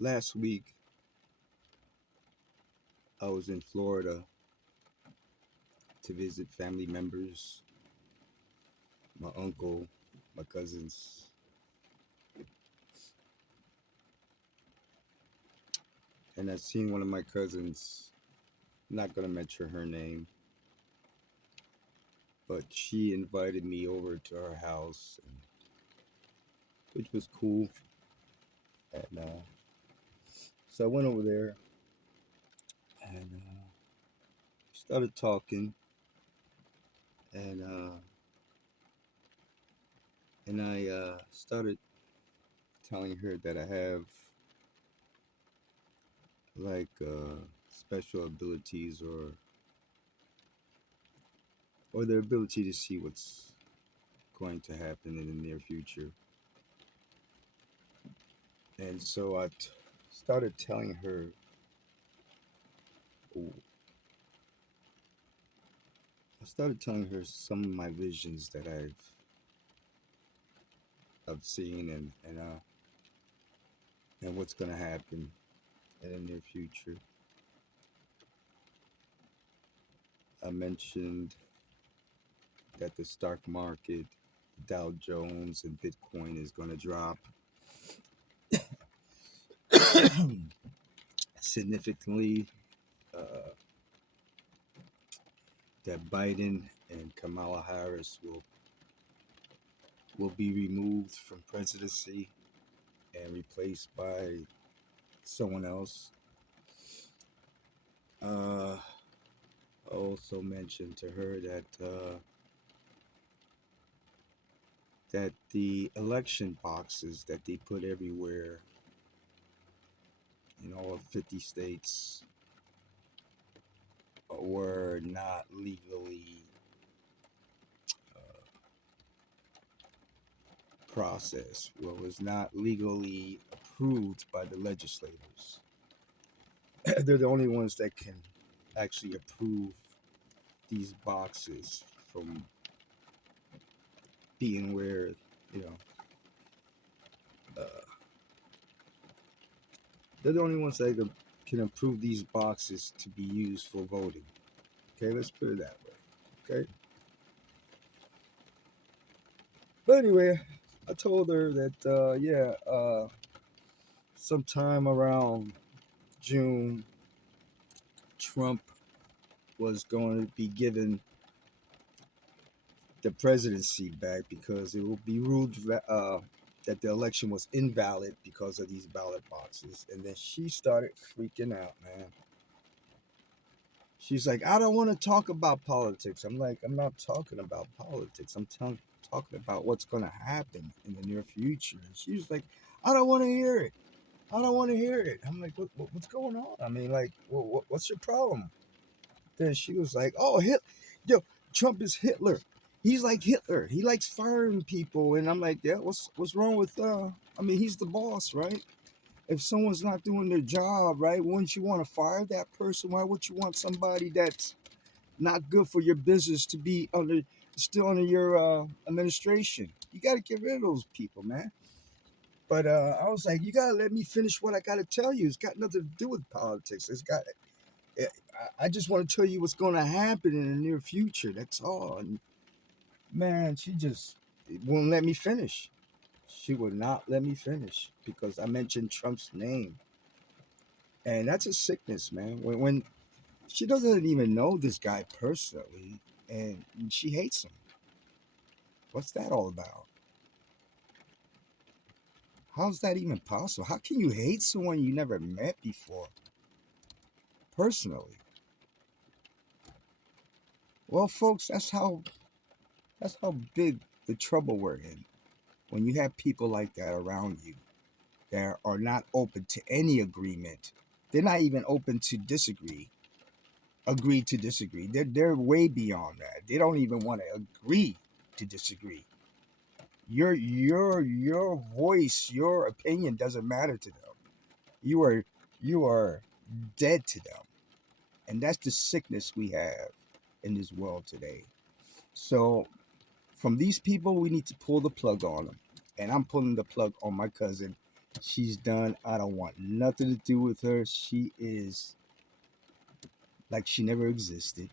Last week, I was in Florida to visit family members, my uncle, my cousins, and I seen one of my cousins. Not gonna mention her name, but she invited me over to her house, which was cool. And so I went over there and started talking, and I started telling her that I have like special abilities or the ability to see what's going to happen in the near future. And so started telling her, I started telling her some of my visions that I've seen and what's going to happen in the near future. I mentioned that the stock market, Dow Jones, and Bitcoin is going to drop significantly. Uh, that Biden and Kamala Harris will be removed from presidency and replaced by someone else. I also mentioned to her that the election boxes that they put everywhere in all 50 states were not legally uh, processed, well, was not legally approved by the legislators. They're the only ones that can actually approve these boxes from being where, you know, uh, they're the only ones that can approve these boxes to be used for voting. Okay, let's put it that way. Okay. But anyway, I told her that, sometime around June, Trump was going to be given the presidency back because it will be ruled that the election was invalid because of these ballot boxes. And then she started freaking out, man. She's like, I don't want to talk about politics. I'm like, I'm not talking about politics. Talking about what's going to happen in the near future. And she's like, I don't want to hear it. I don't want to hear it. I'm like, what's going on? I mean, like, what's your problem? Then she was like, oh, yo, Trump is Hitler. He's like Hitler. He likes firing people. And I'm like, yeah, what's wrong with, I mean, he's the boss, right? If someone's not doing their job, right, wouldn't you want to fire that person? Why would you want somebody that's not good for your business to be still under your administration? You got to get rid of those people, man. But I was like, you got to let me finish what I got to tell you. It's got nothing to do with politics. I just want to tell you what's going to happen in the near future. That's all. And man, she just won't let me finish. She would not let me finish because I mentioned Trump's name. And that's a sickness, man. When she doesn't even know this guy personally and she hates him. What's that all about? How's that even possible? How can you hate someone you never met before personally? Well, folks, that's how big the trouble we're in. When you have people like that around you that are not open to any agreement, they're not even open to disagree. Agree to disagree. They're way beyond that. They don't even want to agree to disagree. Your voice, your opinion doesn't matter to them. You are you are dead to them. And that's the sickness we have in this world today. So from these people, we need to pull the plug on them. And I'm pulling the plug on my cousin She's done. I don't want nothing to do with her. She is like she never existed.